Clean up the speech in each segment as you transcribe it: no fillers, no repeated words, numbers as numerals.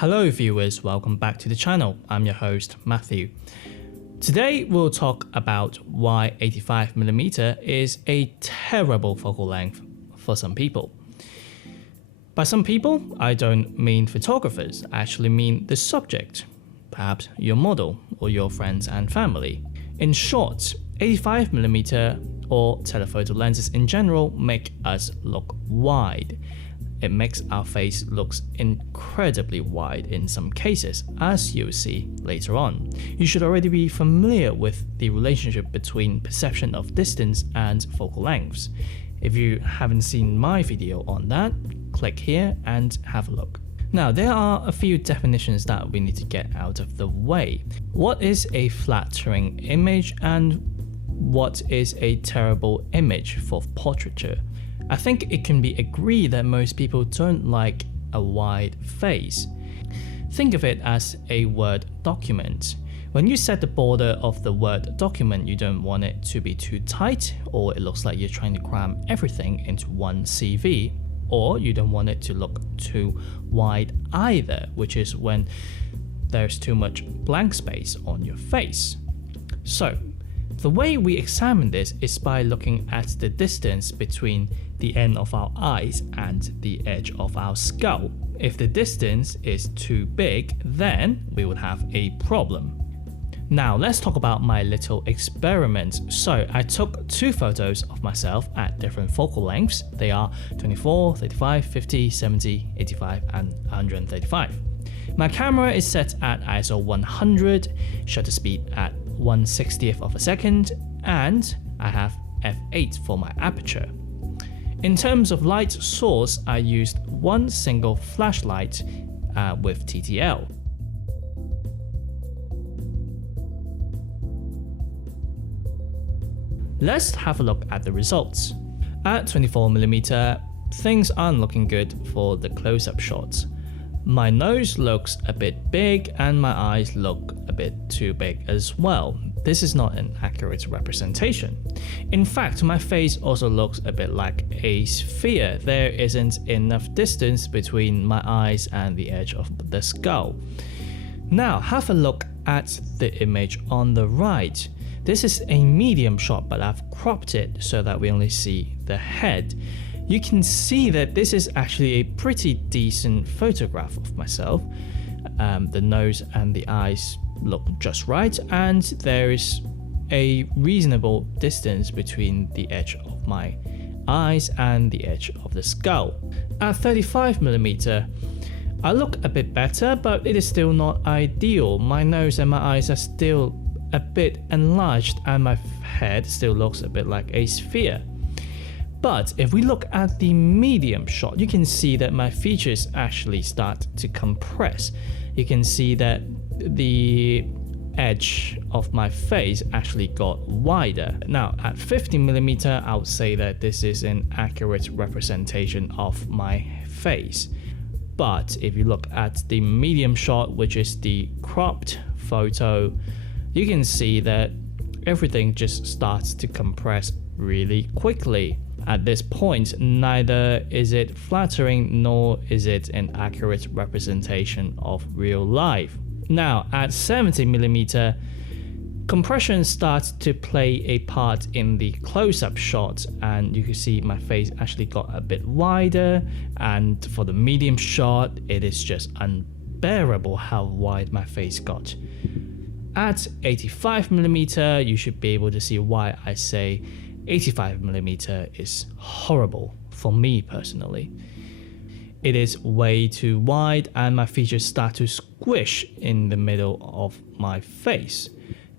Hello viewers, welcome back to the channel. I'm your host Matthew. Today we'll talk about why 85mm is a terrible focal length for some people. By some people, I don't mean photographers, I actually mean the subject, perhaps your model or your friends and family. In short, 85mm or telephoto lenses in general make us look wide. It makes our face looks incredibly wide in some cases, as you'll see later on. You should already be familiar with the relationship between perception of distance and focal lengths. If you haven't seen my video on that, click here and have a look. Now, there are a few definitions that we need to get out of the way. What is a flattering image and what is a terrible image for portraiture? I think it can be agreed that most people don't like a wide face. Think of it as a Word document. When you set the border of the Word document, you don't want it to be too tight, or it looks like you're trying to cram everything into one CV, or you don't want it to look too wide either, which is when there's too much blank space on your face. So, the way we examine this is by looking at the distance between the end of our eyes and the edge of our skull. If the distance is too big, then we would have a problem. Now let's talk about my little experiment. So I took two photos of myself at different focal lengths. They are 24, 35, 50, 70, 85 and 135. My camera is set at ISO 100, shutter speed at 1/60th of a second, and I have f8 for my aperture. In terms of light source, I used one single flashlight with TTL. Let's have a look at the results. At 24mm, things aren't looking good for the close-up shots. My nose looks a bit big and my eyes look a bit too big as well. This is not an accurate representation. In fact, my face also looks a bit like a sphere. There isn't enough distance between my eyes and the edge of the skull. Now, have a look at the image on the right. This is a medium shot, but I've cropped it so that we only see the head. You can see that this is actually a pretty decent photograph of myself. The nose and the eyes look just right, and there is a reasonable distance between the edge of my eyes and the edge of the skull. At 35mm, I look a bit better, but it is still not ideal. My nose and my eyes are still a bit enlarged and my head still looks a bit like a sphere. But if we look at the medium shot, you can see that my features actually start to compress. You can see that the edge of my face actually got wider. Now at 50mm, I would say that this is an accurate representation of my face. But if you look at the medium shot, which is the cropped photo, you can see that everything just starts to compress really quickly. At this point, neither is it flattering nor is it an accurate representation of real life. Now, at 70mm, compression starts to play a part in the close-up shot, and you can see my face actually got a bit wider, and for the medium shot, it is just unbearable how wide my face got. At 85mm, you should be able to see why I say 85mm is horrible for me personally. It is way too wide and my features start to squish in the middle of my face.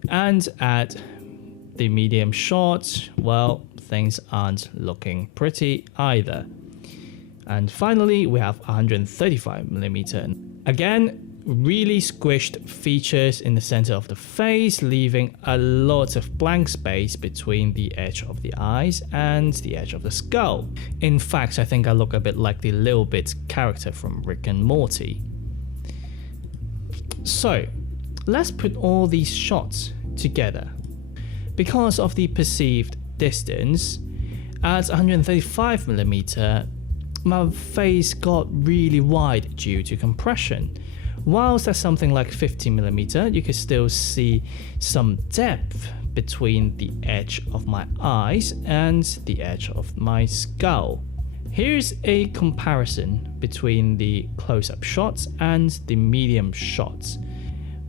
And at the medium shot, well, things aren't looking pretty either. And finally, we have 135mm. Again, really squished features in the center of the face, leaving a lot of blank space between the edge of the eyes and the edge of the skull. In fact, I think I look a bit like the Little Bit character from Rick and Morty. So, let's put all these shots together. Because of the perceived distance, at 135mm, my face got really wide due to compression. Whilst at something like 50mm, you can still see some depth between the edge of my eyes and the edge of my skull. Here's a comparison between the close-up shots and the medium shots.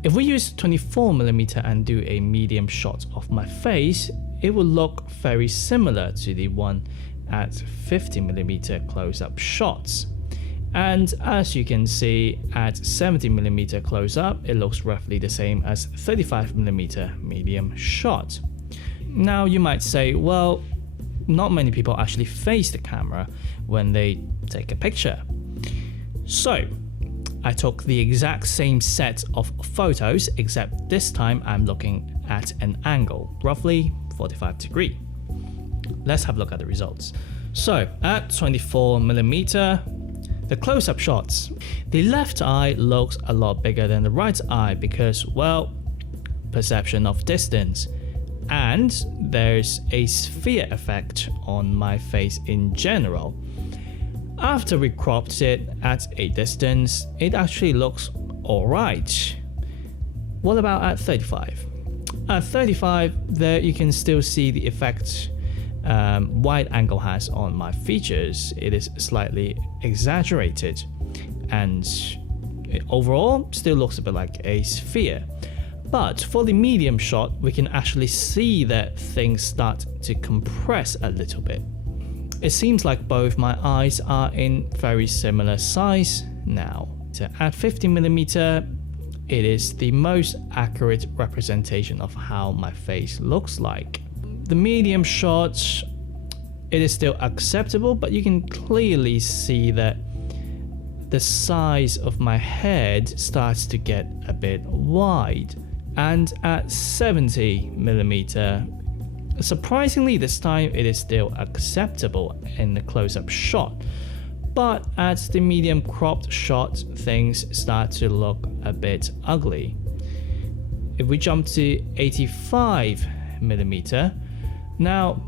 If we use 24mm and do a medium shot of my face, it will look very similar to the one at 50mm close-up shots. And as you can see, at 70mm close-up, it looks roughly the same as 35mm medium shot. Now you might say, well, not many people actually face the camera when they take a picture. So I took the exact same set of photos, except this time I'm looking at an angle, roughly 45 degrees. Let's have a look at the results. So at 24mm, the close-up shots, the left eye looks a lot bigger than the right eye because, well, perception of distance. And there's a sphere effect on my face in general. After we cropped it at a distance, it actually looks alright. What about at 35? At 35, there you can still see the effect wide angle has on my features. It is slightly exaggerated, and it overall still looks a bit like a sphere. But for the medium shot, we can actually see that things start to compress a little bit. It seems like both my eyes are in very similar size now. So at 50mm, it is the most accurate representation of how my face looks like. The medium shot, it is still acceptable, but you can clearly see that the size of my head starts to get a bit wide. And at 70mm, surprisingly this time it is still acceptable in the close-up shot. But at the medium cropped shot, things start to look a bit ugly. If we jump to 85mm, now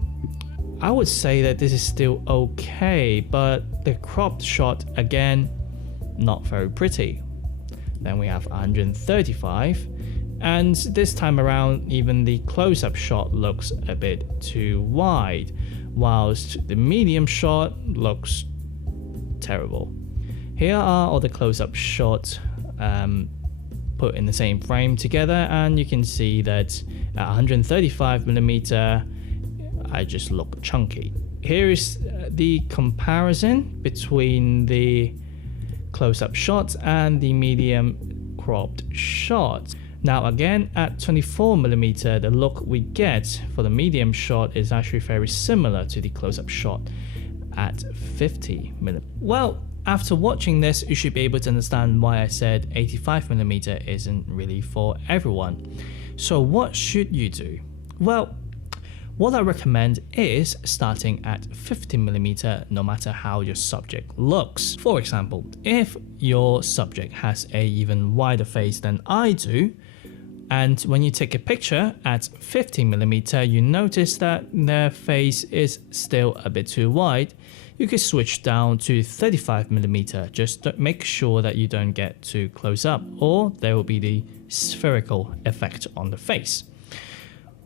I would say that this is still okay, but the cropped shot again, not very pretty. Then we have 135. And this time around, even the close-up shot looks a bit too wide, whilst the medium shot looks terrible. Here are all the close-up shots put in the same frame together, and you can see that at 135mm, I just look chunky. Here is the comparison between the close-up shots and the medium cropped shots. Now again, at 24mm, the look we get for the medium shot is actually very similar to the close-up shot at 50mm. Well, after watching this, you should be able to understand why I said 85mm isn't really for everyone. So what should you do? Well, what I recommend is starting at 50mm no matter how your subject looks. For example, if your subject has an even wider face than I do, and when you take a picture at 50mm, you notice that their face is still a bit too wide, you can switch down to 35mm just to make sure that you don't get too close up, or there will be the spherical effect on the face.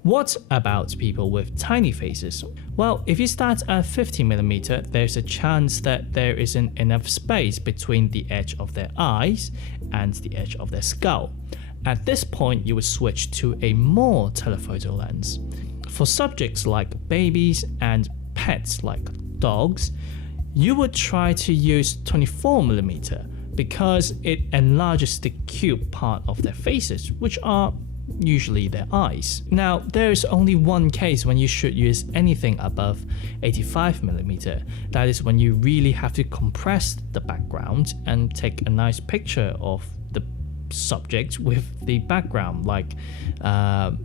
What about people with tiny faces? Well, if you start at 50mm, there's a chance that there isn't enough space between the edge of their eyes and the edge of their skull. At this point, you would switch to a more telephoto lens. For subjects like babies and pets like dogs, you would try to use 24mm because it enlarges the cube part of their faces, which are usually their eyes. Now, there is only one case when you should use anything above 85mm. That is when you really have to compress the background and take a nice picture of the subject with the background, like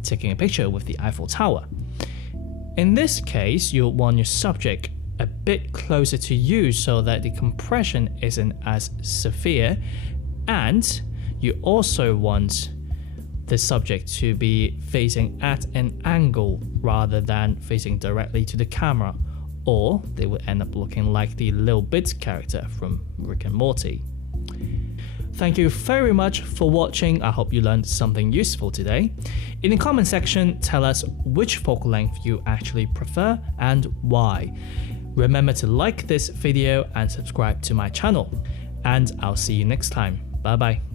taking a picture with the Eiffel Tower. In this case, you'll want your subject a bit closer to you so that the compression isn't as severe, and you also want the subject to be facing at an angle rather than facing directly to the camera, or they will end up looking like the Little Bit character from Rick and Morty. Thank you very much for watching. I hope you learned something useful today. In the comment section, tell us which focal length you actually prefer and why. Remember to like this video and subscribe to my channel. And I'll see you next time. Bye bye.